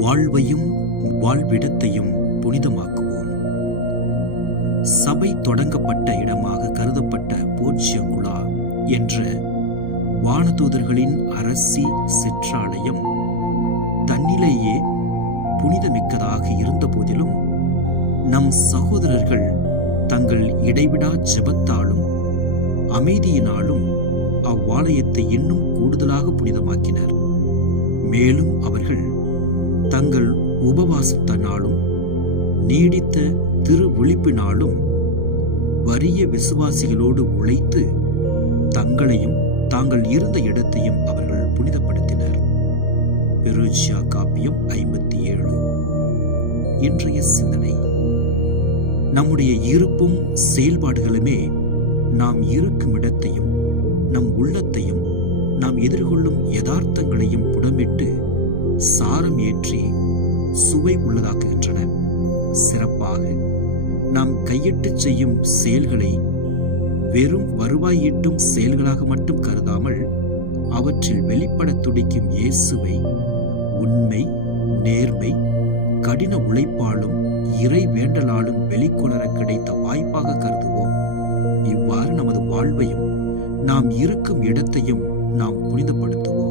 வாழ்வையும் வாழ்விடத்தையும் புனிதமாக்குவோம். சபை தொடங்கப்பட்ட இடமாக கருதப்பட்ட போர்ச்சியங்குலா என்ற வானதூதர்களின் அரசி சிற்றாலயம் தன்னிலேயே புனிதமிக்கதாக இருந்த போதிலும் நம் சகோதரர்கள் தங்கள் இடைவிடா ஜெபத்தாலும் அமைதியினாலும் அவ்வாலயத்தை இன்னும் கூடுதலாக புனிதமாக்கினர். மேலும் அவர்கள் தங்கள் உபவாசத்தினாலும் நீடித்த திரு விழிப்பினாலும் வறிய விசுவாசிகளோடு உழைத்து தங்களையும் தாங்கள் இருந்த இடத்தையும் அவர்கள் புனிதப்படுத்தினர். பெருஜியா காப்பியம் 57. இன்றைய சிந்தனை: நம்முடைய இருப்பும் செயல்பாடுகளுமே நாம் இருக்கும் இடத்தையும் நம் உள்ளத்தையும் நாம் எதிர்கொள்ளும் யதார்த்தங்களையும் புடமிட்டு சாரம் ஏற்றி சுவை உள்ளதாக்குகின்றன. சிறப்பாக நாம் கையிட்டு செய்யும் செயல்களை வெறும் வருவாய் ஈட்டும் செயல்களாக மட்டும் கருதாமல் அவற்றில் வெளிப்பட துடிக்கும் இயேசுவை உண்மை, நேர்மை, கடின உழைப்பாலும் இறை வேண்டலாலும் வெளிக்கொணர கிடைத்த வாய்ப்பாக கருதுவோம். இவ்வாறு நமது வாழ்வையும் நாம் இருக்கும் இடத்தையும் நாம் புனிதப்படுத்துவோம்.